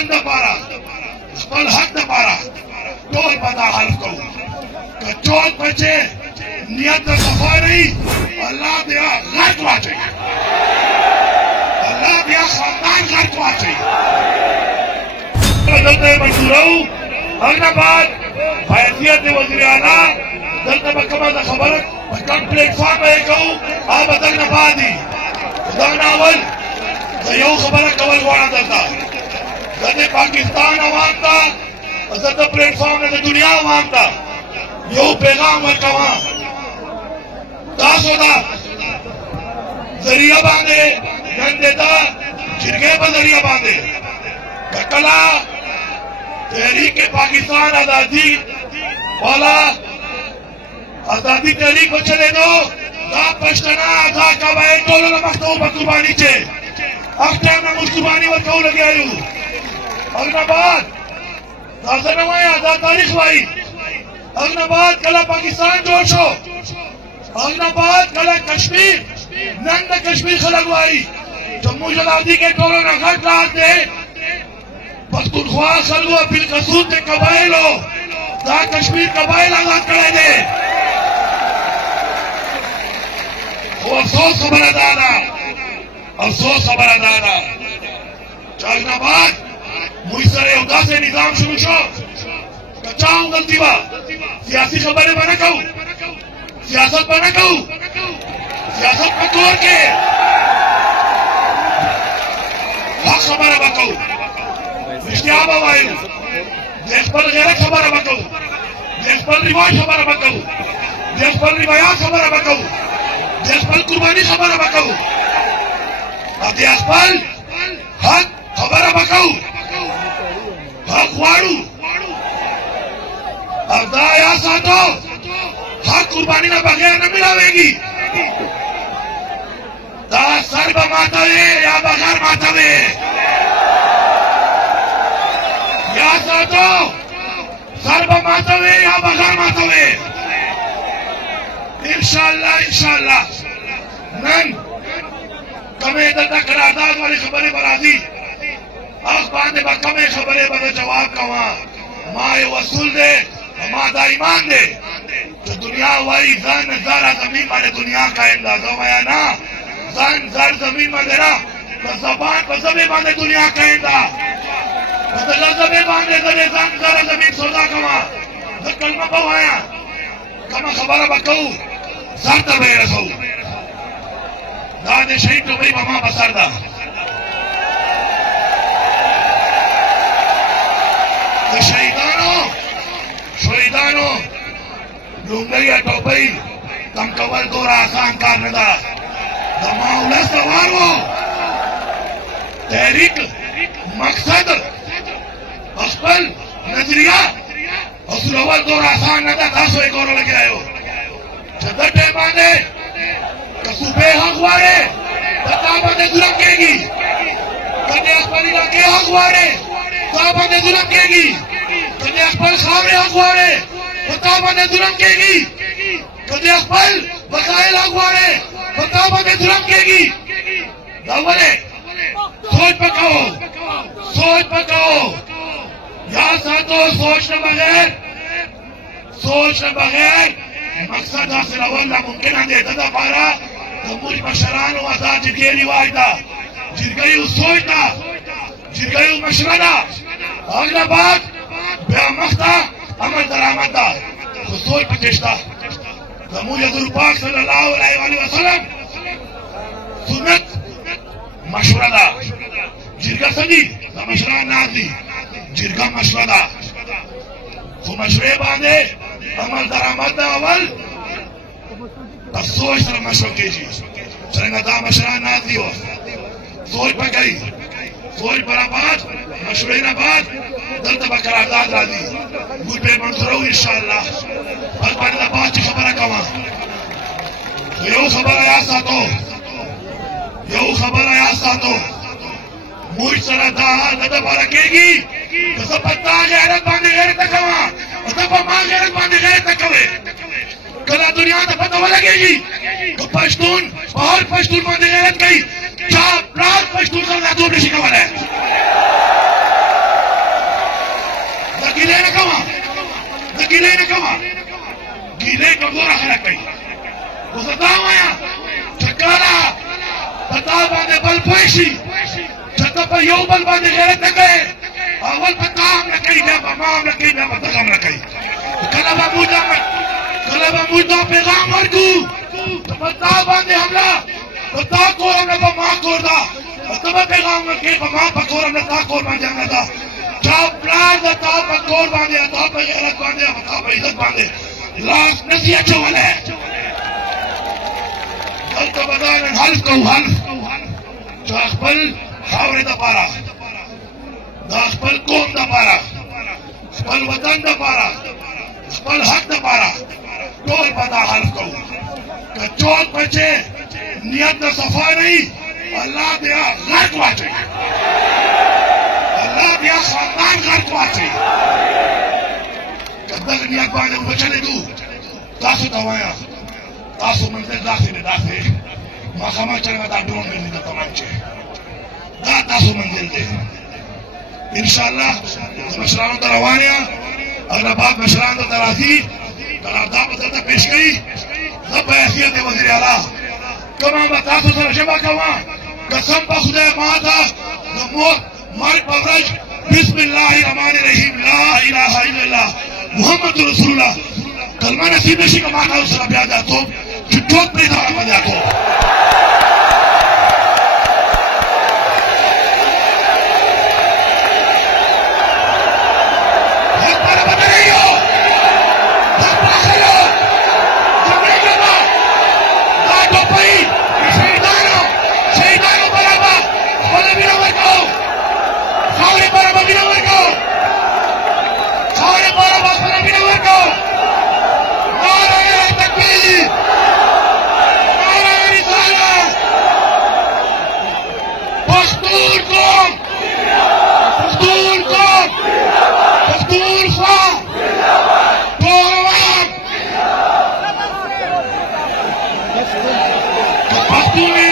वतन न पारा स्पल हक न पारा टोल बदा हल्फ को चोट बचे नियत सफा नहीं अल्लाह दिया गर्द वाचे अल्लाह दिया खानदान गर्द वाचे दलते मंजूर अगनाबाद हैसियत वज़ीर आला दलते बकमा दा खबर कम प्लेटफॉर्म है कहूं आप अगनाबाद ही दानावल यो खबर कवल वाला दलता गदे पाकिस्तान अवाम था असद प्लेटफॉर्म ने दुनिया अवाम था यो पैगाम कवा दासोदा जरिया बांधे देता जिरगे पर जरिया बांधे कला तहरीक पाकिस्तान आजादी वाला आजादी तहरीक को चले दो पश्तना आजा कबाए टोलो मखतू बकुबानी चे अफ्टर में मुस्कुबानी व कौ लगे आयु अगनाबाद दासनवाई आजा तारीख वाई अगनाबाद कला पाकिस्तान जोशो अगनाबाद कला कश्मीर नंद कश्मीर खलगवाई जम्मू जलादी के टोलो न घट रात दे पख्तूनख्वा खलगवा फिर कसूर के कबाइलो दा कश्मीर कबाइल आजाद करे दे अफसोस खबर अदाना अफसोस खबर अदाना अगनाबाद मुइसरे उदा से निजाम शुरू शो कचाऊ गलती बा सियासी खबरें बना कहूं सियासत बना कहूं सियासत पे तोड़ के हक खबर बकऊ इश्तियाब वायु देश पर गैरत खबर बकऊ देश पर रिवाज खबर बकऊ देश पर रिवायात खबर बकऊ देश पर कुर्बानी खबर बकऊ देश पर हक खबर बकऊ हक वाड़ू अब्दाया साधो हक कुर्बानी ना बगैर न मिलावेगी दा सर्व मातावे या बगैर मातावे या साधो सर्व मातावे या बगैर मातावे इंशाअल्लाह इंशाअल्लाह नन कमे दता करारदाद वाली खबरें बराजी अखबार ने कमे खबरें बदे जवाब कवा माए वसूल दे हमारा ईमान दे तो दुनिया वाली जन जरा जमीन वाले दुनिया का अंदाजा माया ना जन जर जमीन में देना जबान बजबे बांधे दुनिया का अंदाजा जबे बांधे जरे जन जरा जमीन सौदा कवा कलमा बवाया कमा खबर बकऊ सर तबे रसो दादे शहीद तो भाई मामा बसरदा शहीदानो लुंगरिया टोपई कम कवल गोरा आसान कार नदा दमाउला सवारो तहरीक मकसद अस्पल नजरिया असुरवल गोरा आसान नदा 10 एक और लगे आयो चदटे माने कसूबे हकवारे बताबने जुलम केगी कने अस्पली लगे हकवारे बताबने जुलम केगी कने अस्पल खावरे हकवारे बताबने जुलम केगी कने अस्पल बकायल हकवारे बताबने जुलम केगी दावले सोच पकाओ या साथो सोच न बगैर मकसद हासिल अवल मुमकिन है दादा पारा तमुरी मशरान व आजाद जिरगे रिवाज दा जिरगई सोचना जिरगई मशवरा अगनाबाद बेमख्ता अमल दरामद दा सोच पचेस्ता तमुरी हजूर पाक सल्लल्लाहु अलैहि वसल्लम सुन्नत मशवरा दा जिरगा सदी मशरा नाजी जिरगा मशवरा तो मशवरे बांधे अमल दरामद दा अवल सोच सर मशवरा कीजिए चलेगा दा मशरा नाजी हो सोच पर गई सोच बराबाद मशवरे ना बाद दल तब करारदाद राजी गुल पे मंजूर हो इंशाअल्लाह अखबार दा बात की खबर कवा तो यो खबर आया सातो मुझ सरा दाहा नदा बरकेगी तो सब पत्ता गैरत बांधे गैरत तकवा सब मां गैरत बांधे गैरत तकवे कला दुनिया तो पता लगेगी तो पश्तून और पश्तून बांधे गैरत गई चार प्राण पश्तून का ना दो निशिका वाला है गिले न कमा गिले कमजोर खलक कई गुजरदावाया चकारा पता बांधे बल पोशी छत पर यो बल बांधे गैरत न गए अवल पताम न कई ना बमाम न कई ना बदगम न कई कलबा मुद्दा पैगाम वर्गू तो पता बांधे हमला पता को हमला बमा कोरदा तब पैगाम के बमा पकोर हमला ता कोर बांधे हमला ता जब प्लान दा ता पकोर बांधे ता पे गैरत बांधे ता पे इज्जत बांधे लाश नसी अचो वाले कल तो बदान हल्फ को हल्फ जो अखबल खावरे दा पारा दा अखबल कौम दा पारा अखबल वतन दा पारा अखबल हक दा पारा टोल बदा हल्फ को कचोल बचे नियत न सफा नहीं अल्लाह दिया गर्क वाचे अल्लाह दिया खानदान गर्क वाचे कदल नियत बाने बचने दू तासु दवाया तासु मंजिल दासे महकमा चलना दा ड्रोन में निकल तमाचे दा तासु मंजिल दे इंशाअल्लाह मशरान तरवानिया अगर बात मशरान तरासी करारदाद बदलता पेश गई सब हैसियत वज़ीर आला कमा बतासु सर शबा कमा कसम पर खुदा माता मार पवरज बिस्मिल्लाहिर्रहमानिर्रहीम ला इलाहा इल्लल्लाह मुहम्मदुर रसूलुल्लाह कलमा नसीब नशी का माता उस रब याद आतो चुटोत पे दारा मजा को Pasturi